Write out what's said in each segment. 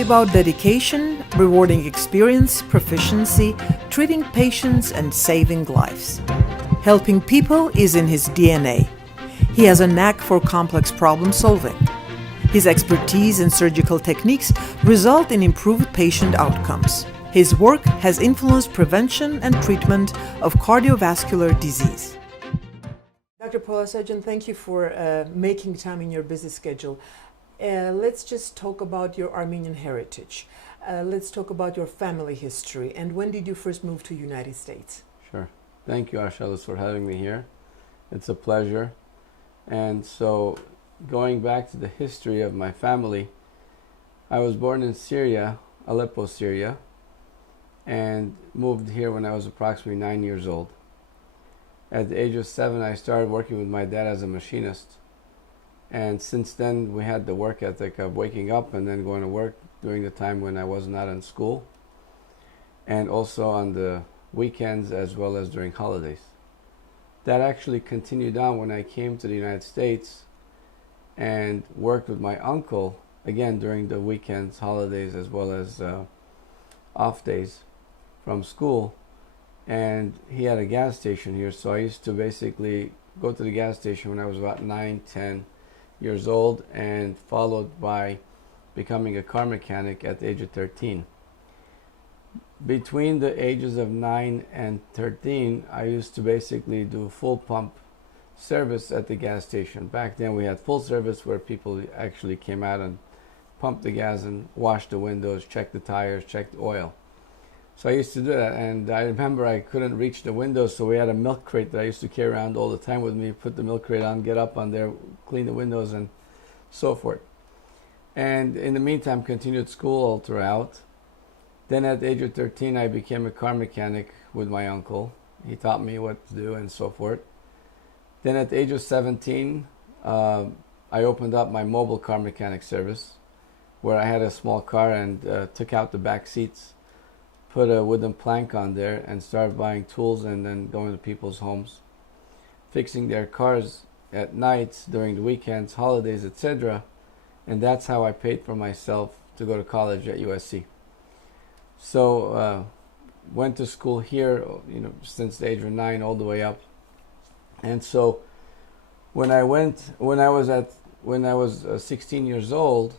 story about dedication, rewarding experience, proficiency, treating patients, and saving lives. Helping people is in his DNA. He has a knack for complex problem solving. His expertise in surgical techniques result in improved patient outcomes. His work has influenced prevention and treatment of cardiovascular disease. Dr. Polosajian, thank you for making time in your busy schedule. Let's just talk about your Armenian heritage. Let's talk about your family history. And when did you first move to the United States? Sure. Thank you, Arshalis, for having me here. It's a pleasure. And so, going back to the history of my family, I was born in Syria, Aleppo, Syria, and moved here when I was approximately 9 years old. At the age of 7, I started working with my dad as a machinist. And since then, we had the work ethic of waking up and then going to work during the time when I was not in school, and also on the weekends as well as during holidays. That actually continued on when I came to the United States and worked with my uncle, again during the weekends, holidays, as well as off days from school. And he had a gas station here, so I used to basically go to the gas station when I was about 9, 10 years old, and followed by becoming a car mechanic at the age of 13. Between the ages of 9 and 13, I used to basically do full pump service at the gas station. Back then we had full service where people actually came out and pumped the gas and washed the windows, checked the tires, checked the oil. So I used to do that, and I remember I couldn't reach the windows, so we had a milk crate that I used to carry around all the time with me, put the milk crate on, get up on there, clean the windows and so forth. And in the meantime, continued school all throughout. Then at the age of 13, I became a car mechanic with my uncle. He taught me what to do and so forth. Then at the age of 17, I opened up my mobile car mechanic service, where I had a small car and took out the back seats, put a wooden plank on there, and started buying tools and then going to people's homes, fixing their cars at nights, during the weekends, holidays, etc. And that's how I paid for myself to go to college at USC. So went to school here, since the age of 9 all the way up. And so when I was 16 years old,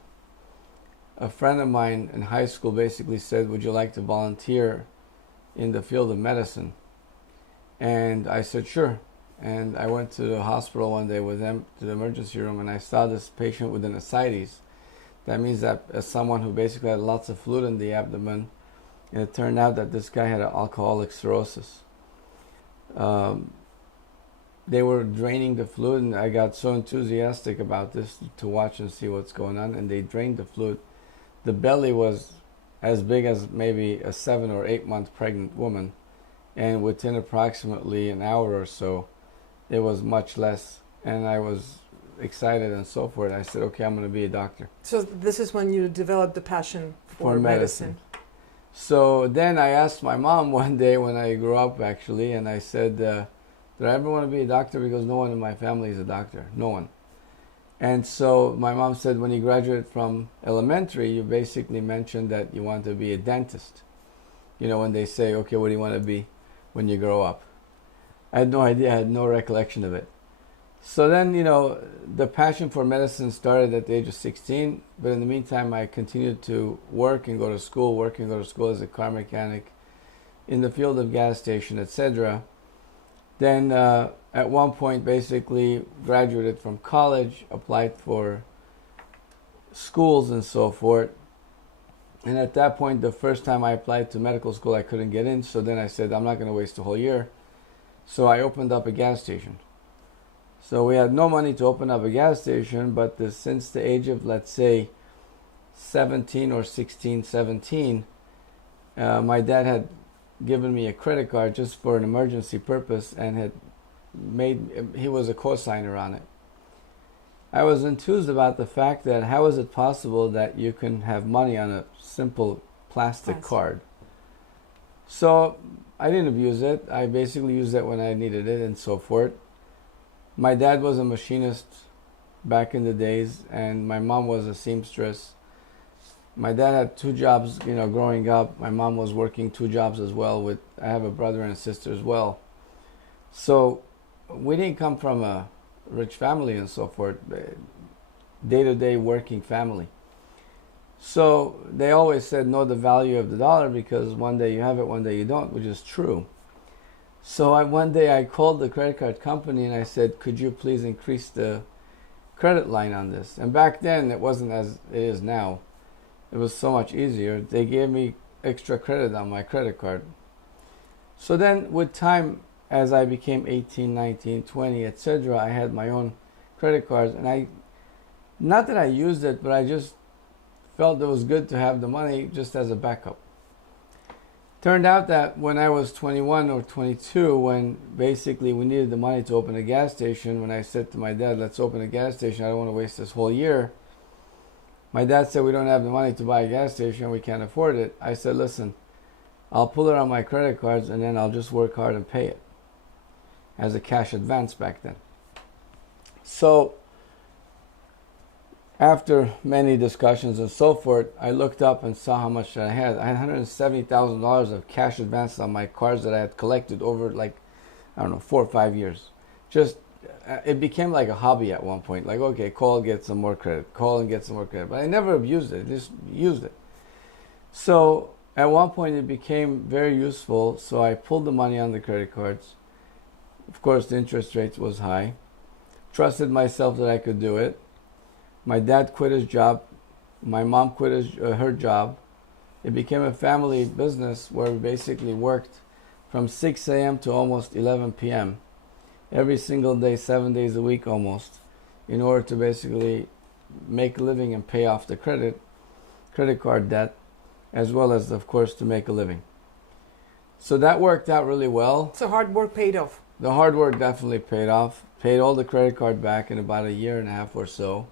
a friend of mine in high school basically said, "Would you like to volunteer in the field of medicine?" And I said, "Sure." And I went to the hospital one day with them to the emergency room, and I saw this patient with an ascites. That means that someone who basically had lots of fluid in the abdomen, and it turned out that this guy had an alcoholic cirrhosis. They were draining the fluid, and I got so enthusiastic about this to watch and see what's going on, and they drained the fluid. The belly was as big as maybe a 7 or 8 month pregnant woman, and within approximately an hour or so, it was much less, and I was excited and so forth. I said, okay, I'm going to be a doctor. So this is when you developed the passion for medicine. So then I asked my mom one day when I grew up, actually, and I said, did I ever want to be a doctor? Because no one in my family is a doctor. No one. And so my mom said, when you graduated from elementary, you basically mentioned that you want to be a dentist. When they say, okay, what do you want to be when you grow up? I had no idea. I had no recollection of it. So then, the passion for medicine started at the age of 16. But in the meantime, I continued to work and go to school, as a car mechanic in the field of gas station, etc. Then at one point, basically graduated from college, applied for schools and so forth. And at that point, the first time I applied to medical school, I couldn't get in. So then I said, I'm not going to waste a whole year. So I opened up a gas station. So we had no money to open up a gas station, but since the age of, let's say, 17 or 16, 17, my dad had given me a credit card just for an emergency purpose, and he was a co-signer on it. I was enthused about the fact that how is it possible that you can have money on a simple plastic card? So I didn't abuse it. I basically used it when I needed it and so forth. My dad was a machinist back in the days, and my mom was a seamstress. My dad had two jobs, growing up. My mom was working two jobs as well. I have a brother and a sister as well. So we didn't come from a rich family and so forth, day-to-day working family. So they always said know the value of the dollar because one day you have it, one day you don't, which is true. So one day I called the credit card company and I said, could you please increase the credit line on this? And back then it wasn't as it is now. It was so much easier. They gave me extra credit on my credit card. So then with time, as I became 18, 19, 20, etc., I had my own credit cards. And not that I used it, but I just felt it was good to have the money just as a backup. Turned out that when I was 21 or 22, when basically we needed the money to open a gas station, when I said to my dad, let's open a gas station, I don't want to waste this whole year. My dad said, we don't have the money to buy a gas station, we can't afford it. I said, listen, I'll pull it on my credit cards and then I'll just work hard and pay it as a cash advance back then. So after many discussions and so forth, I looked up and saw how much I had. I had $170,000 of cash advances on my cards that I had collected over 4 or 5 years. Just, it became like a hobby at one point. Like, okay, call, get some more credit. Call and get some more credit. But I never abused it. I just used it. So at one point it became very useful. So I pulled the money on the credit cards. Of course, the interest rate was high. Trusted myself that I could do it. My dad quit his job. My mom quit her job. It became a family business where we basically worked from 6 a.m. to almost 11 p.m. every single day, 7 days a week almost, in order to basically make a living and pay off the credit card debt, as well as, of course, to make a living. So that worked out really well. So hard work paid off. The hard work definitely paid off. Paid all the credit card back in about a year and a half or so.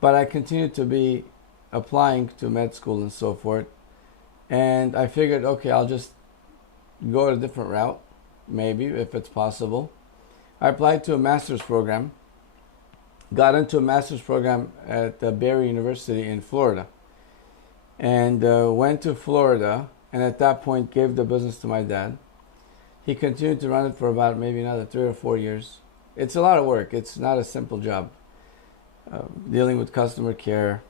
But I continued to be applying to med school and so forth. And I figured, okay, I'll just go a different route, maybe, if it's possible. I applied to a master's program. Got into a master's program at Barry University in Florida. And went to Florida, and at that point gave the business to my dad. He continued to run it for about maybe another 3 or 4 years. It's a lot of work. It's not a simple job. Dealing with customer care,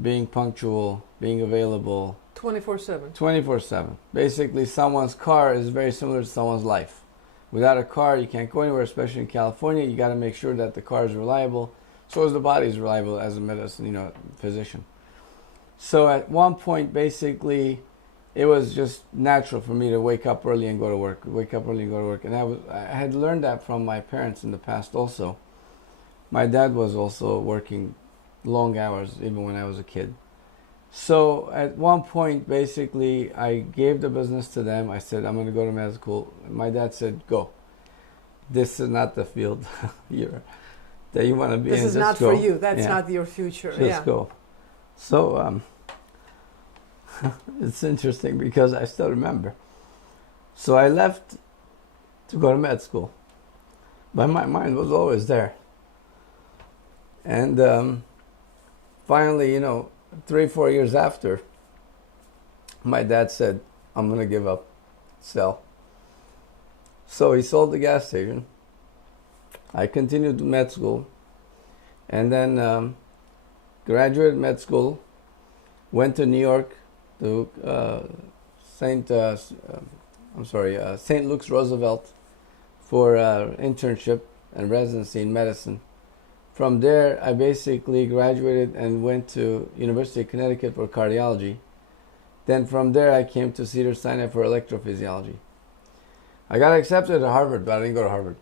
being punctual, being available. 24/7. 24/7. Basically, someone's car is very similar to someone's life. Without a car, you can't go anywhere, especially in California. You got to make sure that the car is reliable. So is the body is reliable as a medicine, physician. So at one point, basically, it was just natural for me to wake up early and go to work. Wake up early and go to work. And I had learned that from my parents in the past also. My dad was also working long hours even when I was a kid. So at one point, basically, I gave the business to them. I said, I'm going to go to med school. My dad said, go. This is not the field that you want to be in. This is not for you. That's not your future. Just go. So it's interesting because I still remember. So I left to go to med school. But my mind was always there. And finally, 3, 4 years after, my dad said, I'm going to give up, sell. So he sold the gas station. I continued med school. And then graduated med school, went to New York to St. Luke's Roosevelt for internship and residency in medicine. From there, I basically graduated and went to University of Connecticut for cardiology. Then from there, I came to Cedars-Sinai for electrophysiology. I got accepted at Harvard, but I didn't go to Harvard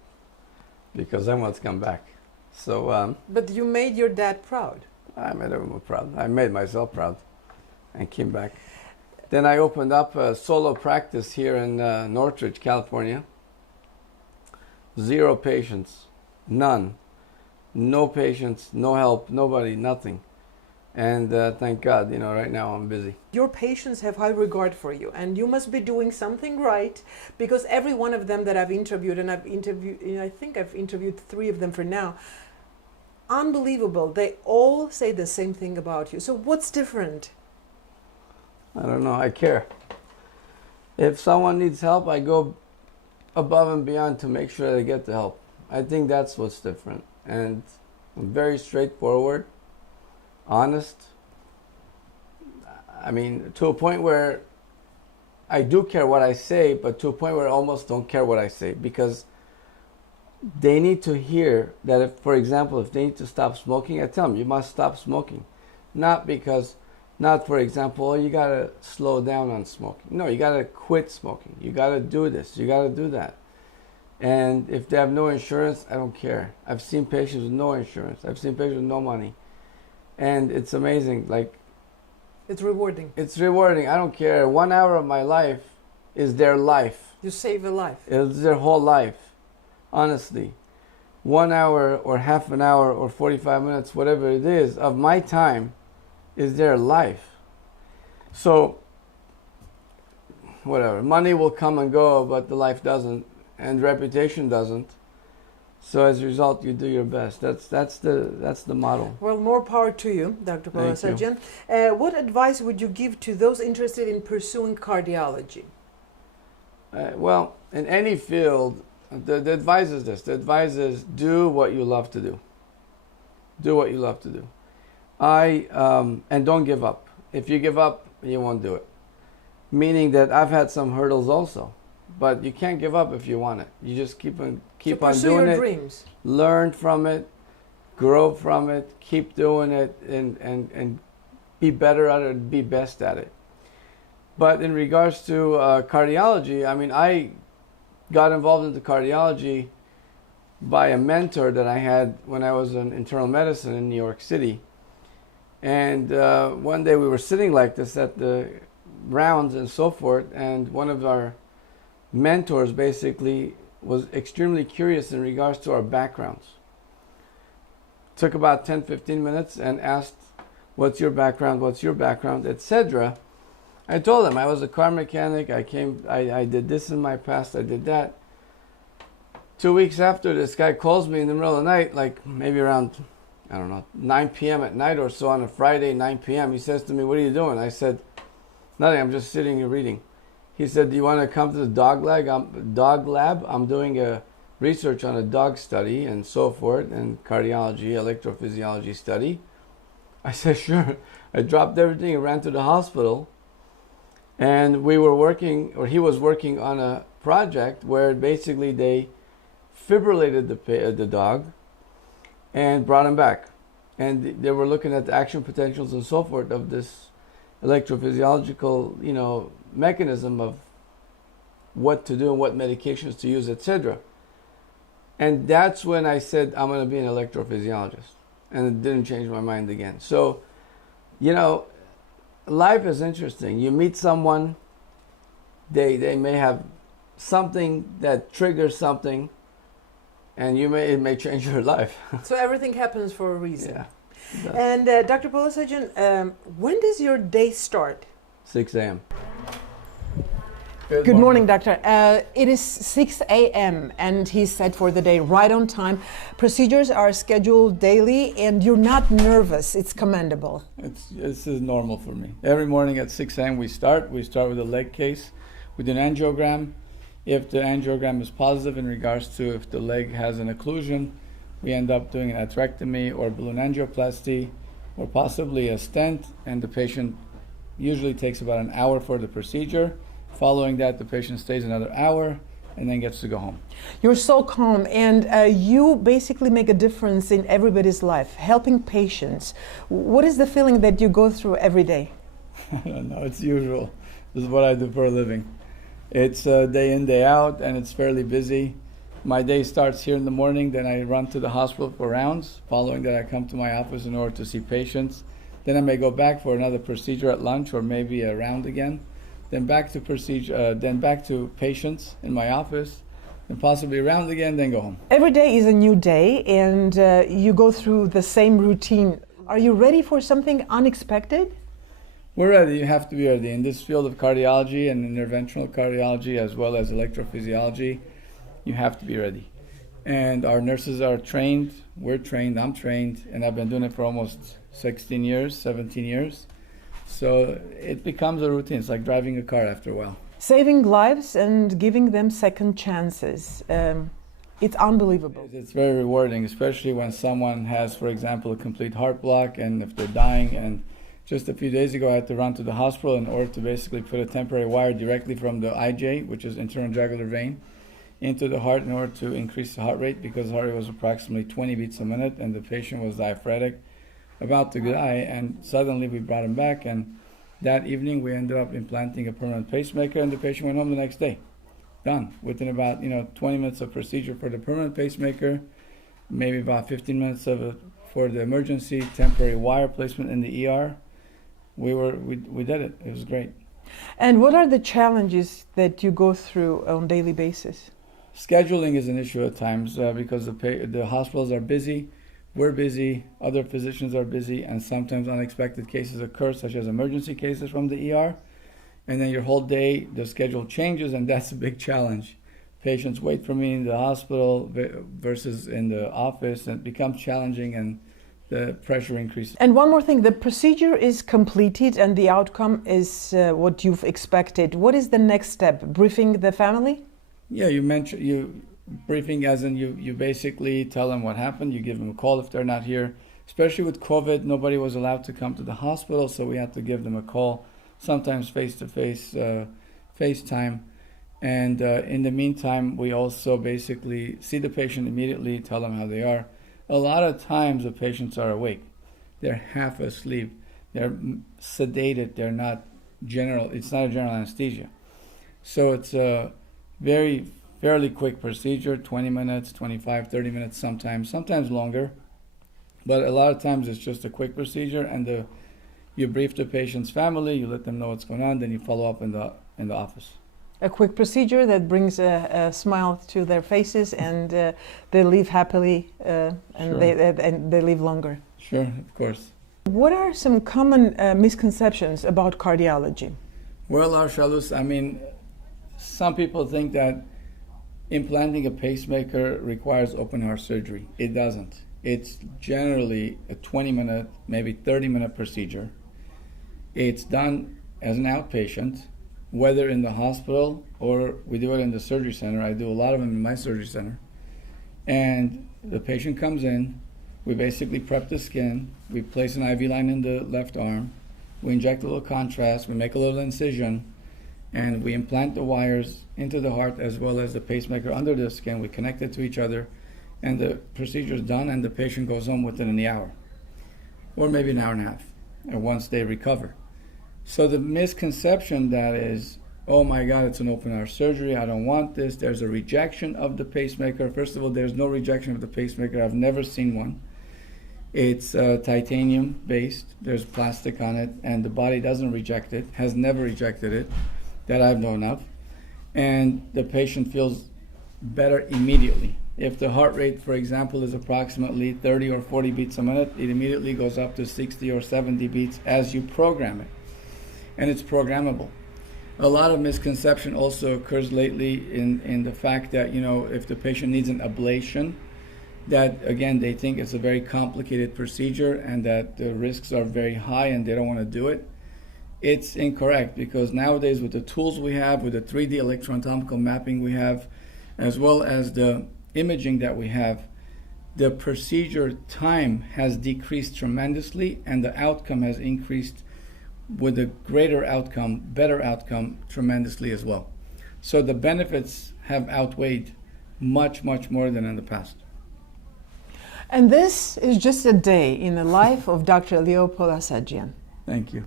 because I wanted to come back. So. But you made your dad proud. I made everyone proud. I made myself proud and came back. Then I opened up a solo practice here in Northridge, California. 0 patients, none. No patients, no help, nobody, nothing. And thank God, right now I'm busy. Your patients have high regard for you, and you must be doing something right, because every one of them that I've interviewed, and I think I've interviewed 3 of them for now, unbelievable. They all say the same thing about you. So what's different? I don't know. I care. If someone needs help, I go above and beyond to make sure they get the help. I think that's what's different. And I'm very straightforward, honest. I mean, to a point where I do care what I say, but to a point where I almost don't care what I say, because they need to hear that if, for example, if they need to stop smoking, I tell them, you must stop smoking. Not, for example, oh, you gotta slow down on smoking. No, you gotta quit smoking. You gotta do this, you gotta do that. And if they have no insurance, I don't care. I've seen patients with no insurance. I've seen patients with no money. And it's amazing, like, It's rewarding. it's rewarding. I don't care. 1 hour of my life is their life. You save a life. It's their whole life. Honestly. 1 hour or half an hour or 45 minutes, whatever it is, of my time is their life. So, whatever. Money will come and go, but the life doesn't, and reputation doesn't. So as a result, you do your best. That's the model. Well, more power to you, Dr. Thank Polosajian. What advice would you give to those interested in pursuing cardiology? Well, in any field, the advice is this. The advice is do what you love to do. Do what you love to do. And don't give up. If you give up, you won't do it. Meaning that I've had some hurdles also, but you can't give up if you want it. You just keep on doing your it. Dreams. Learn from it, grow from it, keep doing it, and be better at it, be best at it. But in regards to cardiology, I mean, I got involved into cardiology by a mentor that I had when I was in internal medicine in New York City. And one day we were sitting like this at the rounds and so forth, and one of our mentors basically was extremely curious in regards to our backgrounds. Took about 10-15 minutes and asked, what's your background, etc. I told him I was a car mechanic, I did this in my past, I did that. 2 weeks after, this guy calls me in the middle of the night, like maybe around, I don't know, 9 p.m. at night or so on a Friday, 9 p.m. He says to me, what are you doing? I said, nothing, I'm just sitting here reading. He said, do you want to come to the dog lab? I'm doing a research on a dog study and so forth, and cardiology, electrophysiology study. I said, sure. I dropped everything and ran to the hospital. And we were working, or he was working on a project where basically they fibrillated the dog and brought him back. And they were looking at the action potentials and so forth of this electrophysiological, mechanism of what to do and what medications to use, etc. And that's when I said, I'm going to be an electrophysiologist. And it didn't change my mind again. So, life is interesting. You meet someone, they may have something that triggers something, and it may change your life. So everything happens for a reason. Yeah. And Dr. Polosajian, when does your day start? 6 a.m. Good morning, doctor. It is 6 a.m. and he's set for the day right on time. Procedures are scheduled daily and you're not nervous. It's commendable. This is normal for me. Every morning at 6 a.m. we start with a leg case with an angiogram. If the angiogram is positive in regards to if the leg has an occlusion, we end up doing an atherectomy or balloon angioplasty or possibly a stent, and the patient usually takes about an hour for the procedure. Following that, the patient stays another hour and then gets to go home. You're so calm, and you basically make a difference in everybody's life, helping patients. What is the feeling that you go through every day? I don't know, it's usual. This is what I do for a living. It's day in, day out, and it's fairly busy. My day starts here in the morning, then I run to the hospital for rounds. Following that, I come to my office in order to see patients. Then I may go back for another procedure at lunch or maybe a round again. Then back to patients in my office, and possibly around again, then go home. Every day is a new day, and you go through the same routine. Are you ready for something unexpected? We're ready. You have to be ready. In this field of cardiology and interventional cardiology, as well as electrophysiology, you have to be ready. And our nurses are trained, we're trained, I'm trained, and I've been doing it for almost 16 years, 17 years. So it becomes a routine. It's like driving a car after a while. Saving lives and giving them second chances. It's unbelievable. It's very rewarding, especially when someone has, for example, a complete heart block, and if they're dying. And just a few days ago, I had to run to the hospital in order to basically put a temporary wire directly from the IJ, which is internal jugular vein, into the heart in order to increase the heart rate, because the heart rate was approximately 20 beats a minute and the patient was diaphoretic, about to die. And suddenly we brought him back, and that evening we ended up implanting a permanent pacemaker, and the patient went home the next day. Done. Within about 20 minutes of procedure for the permanent pacemaker, maybe about 15 minutes for the emergency temporary wire placement in the ER. We did it. It was great. And what are the challenges that you go through on a daily basis? Scheduling is an issue at times because the hospitals are busy, we're busy, other physicians are busy, and sometimes unexpected cases occur, such as emergency cases from the ER. And then your whole day, the schedule changes, and that's a big challenge. Patients wait for me in the hospital versus in the office, and it becomes challenging, and the pressure increases. And one more thing, the procedure is completed and the outcome is what you've expected. What is the next step? Briefing the family? Yeah, briefing as in you basically tell them what happened, you give them a call if they're not here. Especially with COVID, nobody was allowed to come to the hospital, so we had to give them a call, sometimes face-to-face, FaceTime. And in the meantime, we also basically see the patient immediately, tell them how they are. A lot of times the patients are awake. They're half asleep. They're sedated. They're not it's not a general anesthesia. So it's a fairly quick procedure, 20 minutes, 25, 30 minutes sometimes longer. But a lot of times it's just a quick procedure, and you brief the patient's family, you let them know what's going on, then you follow up in the office. A quick procedure that brings a smile to their faces, and they live happily and they live longer. Sure, of course. What are some common misconceptions about cardiology? Well, Arshalus, some people think that implanting a pacemaker requires open heart surgery. It doesn't. It's generally a 20-minute, maybe 30-minute procedure. It's done as an outpatient, whether in the hospital or we do it in the surgery center. I do a lot of them in my surgery center. And the patient comes in, we basically prep the skin, we place an IV line in the left arm, we inject a little contrast, we make a little incision, and we implant the wires into the heart as well as the pacemaker under the skin. We connect it to each other, and the procedure is done, and the patient goes home within an hour, or maybe an hour and a half, once they recover. So the misconception that is, oh my God, it's an open heart surgery, I don't want this, there's a rejection of the pacemaker. First of all, there's no rejection of the pacemaker. I've never seen one. It's titanium based, there's plastic on it, and the body doesn't reject it, has never rejected it, that I've known of. And the patient feels better immediately. If the heart rate, for example, is approximately 30 or 40 beats a minute, it immediately goes up to 60 or 70 beats as you program it. And it's programmable. A lot of misconception also occurs lately in the fact that, if the patient needs an ablation, that again, they think it's a very complicated procedure and that the risks are very high and they don't want to do it. It's incorrect, because nowadays with the tools we have, with the 3D electro-anatomical mapping we have, as well as the imaging that we have, the procedure time has decreased tremendously, and the outcome has increased with a greater outcome, better outcome tremendously as well. So the benefits have outweighed much, much more than in the past. And this is just a day in the life of Dr. Leo Polosajian. Thank you.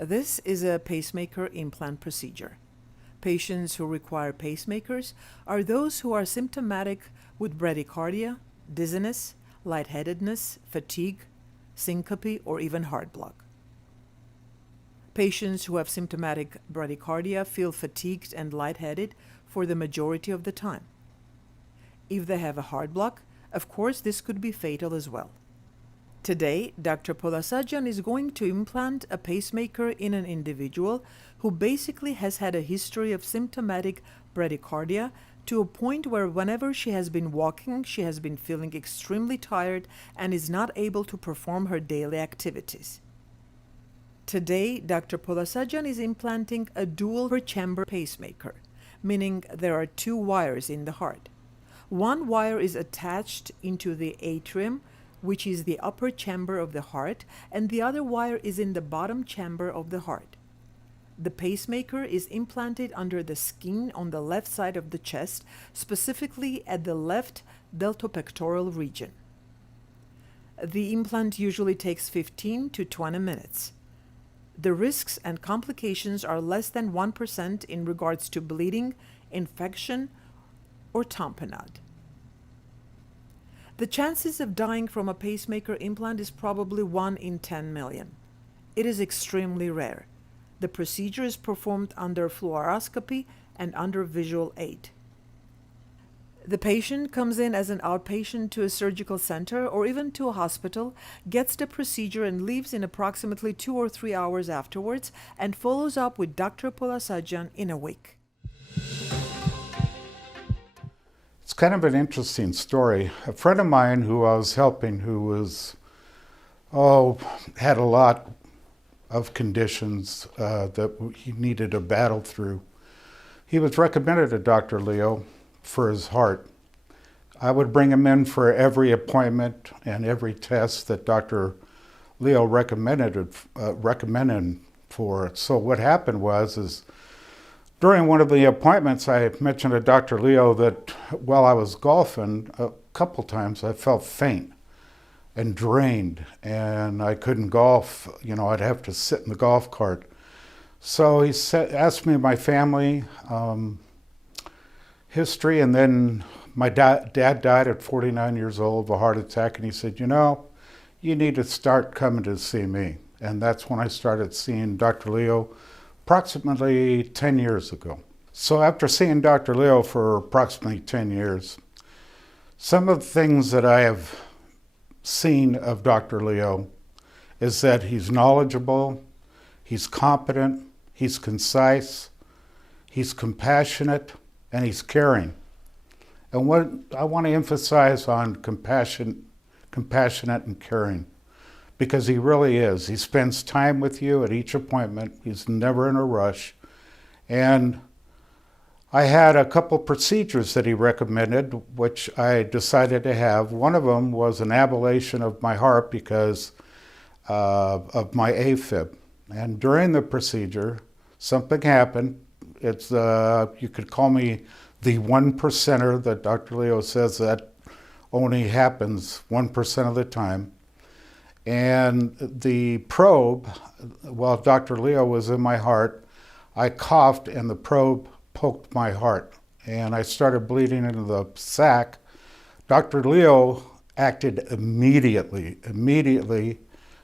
This is a pacemaker implant procedure. Patients who require pacemakers are those who are symptomatic with bradycardia, dizziness, lightheadedness, fatigue, syncope, or even heart block. Patients who have symptomatic bradycardia feel fatigued and lightheaded for the majority of the time. If they have a heart block, of course, this could be fatal as well. Today, Dr. Polosajian is going to implant a pacemaker in an individual who basically has had a history of symptomatic bradycardia to a point where whenever she has been walking, she has been feeling extremely tired and is not able to perform her daily activities. Today, Dr. Polosajian is implanting a dual-chamber pacemaker, meaning there are two wires in the heart. One wire is attached into the atrium, which is the upper chamber of the heart, and the other wire is in the bottom chamber of the heart. The pacemaker is implanted under the skin on the left side of the chest, specifically at the left deltopectoral region. The implant usually takes 15 to 20 minutes. The risks and complications are less than 1% in regards to bleeding, infection, or tamponade. The chances of dying from a pacemaker implant is probably 1 in 10 million. It is extremely rare. The procedure is performed under fluoroscopy and under visual aid. The patient comes in as an outpatient to a surgical center or even to a hospital, gets the procedure and leaves in approximately 2 or 3 hours afterwards and follows up with Dr. Polosajian in a week. It's kind of an interesting story. A friend of mine who I was helping, who was, had a lot of conditions that he needed to battle through, he was recommended to Dr. Leo for his heart. I would bring him in for every appointment and every test that Dr. Leo recommended for. So what happened was during one of the appointments, I mentioned to Dr. Leo that while I was golfing, a couple times I felt faint and drained, and I couldn't golf. I'd have to sit in the golf cart. So he asked me my family history, and then my dad died at 49 years old of a heart attack, and he said, you need to start coming to see me. And that's when I started seeing Dr. Leo approximately 10 years ago. So after seeing Dr. Leo for approximately 10 years, some of the things that I have seen of Dr. Leo is that he's knowledgeable, he's competent, he's concise, he's compassionate, and he's caring. And what I want to emphasize on compassionate and caring, because he really is. He spends time with you at each appointment. He's never in a rush. And I had a couple procedures that he recommended, which I decided to have. One of them was an ablation of my heart because of my AFib. And during the procedure, something happened. It's you could call me the 1%er that Dr. Leo says that only happens 1% of the time. And the probe, while Dr. Leo was in my heart, I coughed and the probe poked my heart. And I started bleeding into the sac. Dr. Leo acted immediately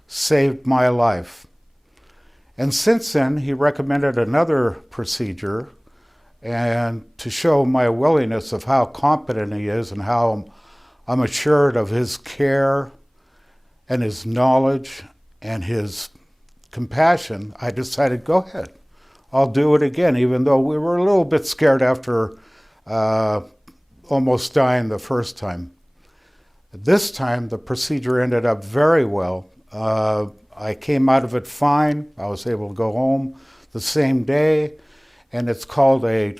saved my life. And since then, he recommended another procedure, and to show my willingness of how competent he is and how I'm assured of his care and his knowledge and his compassion, I decided, go ahead. I'll do it again, even though we were a little bit scared after almost dying the first time. This time, the procedure ended up very well. I came out of it fine. I was able to go home the same day, and it's called a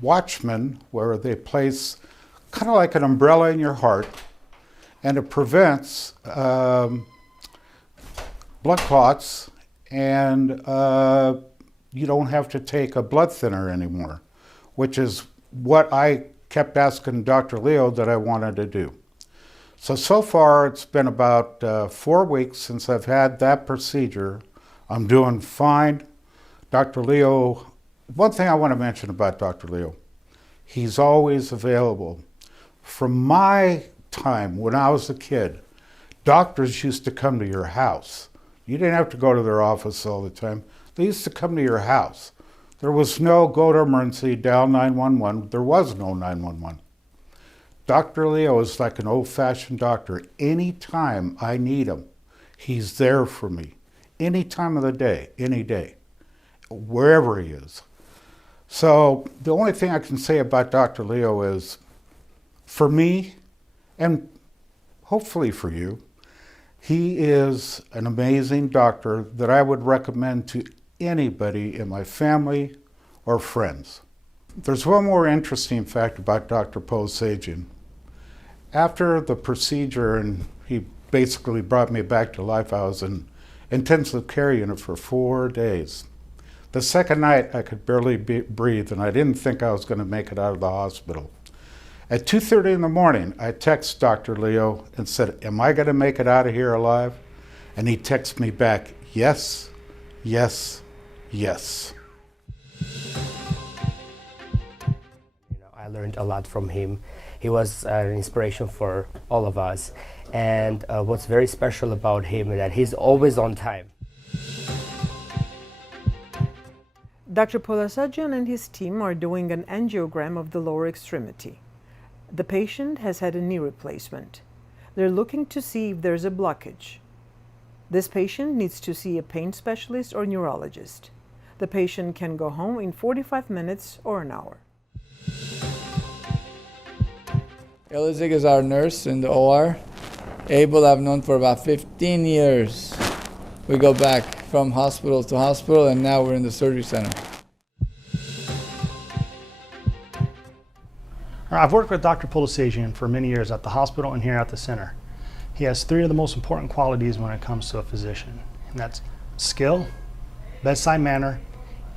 Watchman, where they place kind of like an umbrella in your heart, and it prevents blood clots, and you don't have to take a blood thinner anymore, which is what I kept asking Dr. Leo that I wanted to do. So far it's been about 4 weeks since I've had that procedure. I'm doing fine. Dr. Leo, one thing I want to mention about Dr. Leo, he's always available. From my time when I was a kid, doctors used to come to your house. You didn't have to go to their office all the time. They used to come to your house. There was no go to emergency, dial 911. There was no 911. Dr. Leo is like an old-fashioned doctor. Anytime I need him, he's there for me. Any time of the day, any day, wherever he is. So the only thing I can say about Dr. Leo is, for me, and hopefully for you, he is an amazing doctor that I would recommend to anybody in my family or friends. There's one more interesting fact about Dr. Polosajian. After the procedure, and he basically brought me back to life, I was in intensive care unit for 4 days. The second night, I could barely breathe, and I didn't think I was going to make it out of the hospital. At 2:30 in the morning, I texted Dr. Leo and said, "Am I going to make it out of here alive?" And he texted me back, "Yes, yes, yes." I learned a lot from him. He was an inspiration for all of us. And what's very special about him is that he's always on time. Dr. Polosajian and his team are doing an angiogram of the lower extremity. The patient has had a knee replacement. They're looking to see if there's a blockage. This patient needs to see a pain specialist or neurologist. The patient can go home in 45 minutes or an hour. Elizik is our nurse in the OR. Abel I've known for about 15 years. We go back from hospital to hospital, and now we're in the surgery center. I've worked with Dr. Polosajian for many years at the hospital and here at the center. He has 3 of the most important qualities when it comes to a physician, and that's skill, bedside manner,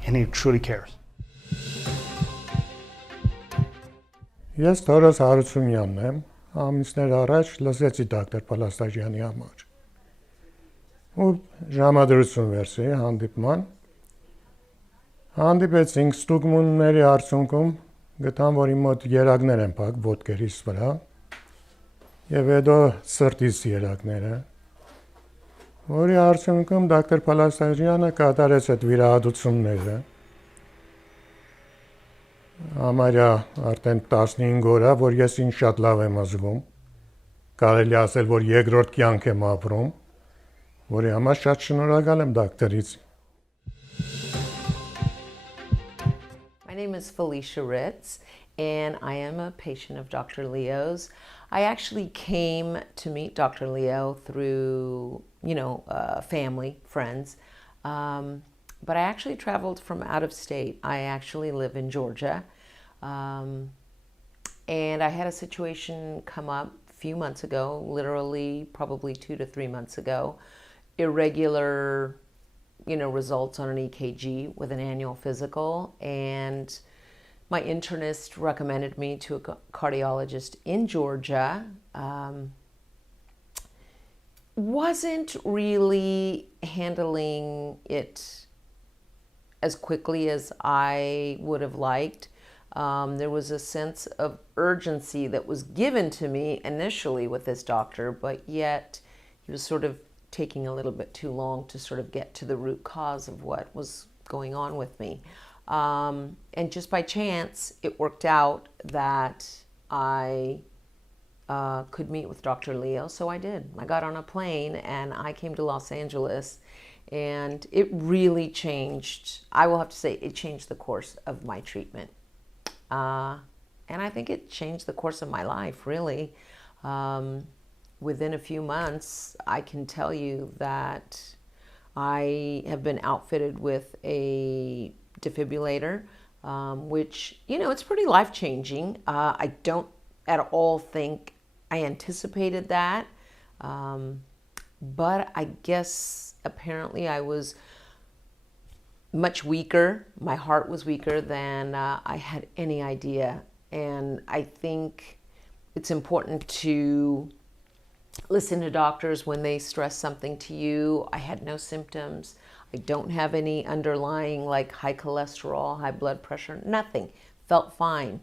and he truly cares. Ես Թորոս Հարությունյանն եմ, ամիսներ առաջ լսեցի դոկտոր Պոլոսաջյանի համար։ Ու ժամադրություն վերցրի հանդիպման։ Հանդիպեցինք ստուգումների արդյունքում գտան, որ իմ մոտ երակներ են փակ ոտքերիս վրա եւ հետո սրտիս երակները, որի արդյունքում դոկտոր Պոլոսաջյանը կատարեց այդ վիրահատությունները։ Համարյա արդեն 15 օր է, որ ես ինձ շատ լավ եմ զգում, կարելի ասել, որ երկրորդ կյանք եմ ապրում, որի համար շատ շնորհակալ եմ դոկտորից։ My name is Felicia Ritz, and I am a patient of Dr. Leo's. I actually came to meet Dr. Leo through, family, friends. But I actually traveled from out of state. I actually live in Georgia. And I had a situation come up a few months ago, literally probably 2 to 3 months ago. Irregular, results on an EKG with an annual physical. And my internist recommended me to a cardiologist in Georgia. Wasn't really handling it as quickly as I would have liked. There was a sense of urgency that was given to me initially with this doctor, but yet he was sort of taking a little bit too long to sort of get to the root cause of what was going on with me. And just by chance, it worked out that I could meet with Dr. Leo, so I did. I got on a plane and I came to Los Angeles. And it really changed, I will have to say, it changed the course of my treatment. And I think it changed the course of my life, really. Within a few months, I can tell you that I have been outfitted with a defibrillator, which, it's pretty life-changing. I don't at all think I anticipated that. But I guess apparently I was much weaker. My heart was weaker than I had any idea. And I think it's important to listen to doctors when they stress something to you. I had no symptoms. I don't have any underlying like high cholesterol, high blood pressure, nothing. Felt fine.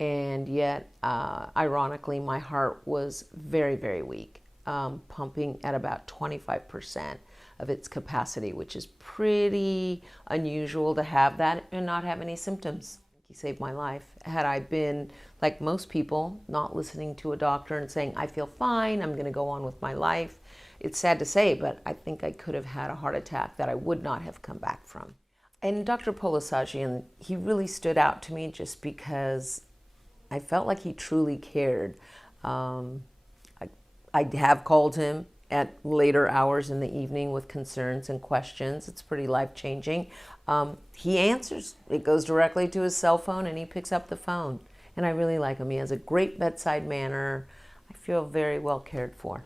And yet, ironically, my heart was very, very weak. Pumping at about 25% of its capacity, which is pretty unusual to have that and not have any symptoms. He saved my life. Had I been like most people, not listening to a doctor and saying, I feel fine, I'm going to go on with my life, it's sad to say, but I think I could have had a heart attack that I would not have come back from. And Dr. Polosajian, he really stood out to me just because I felt like he truly cared. I have called him at later hours in the evening with concerns and questions. It's pretty life-changing. He answers. It goes directly to his cell phone and he picks up the phone. And I really like him. He has a great bedside manner. I feel very well cared for.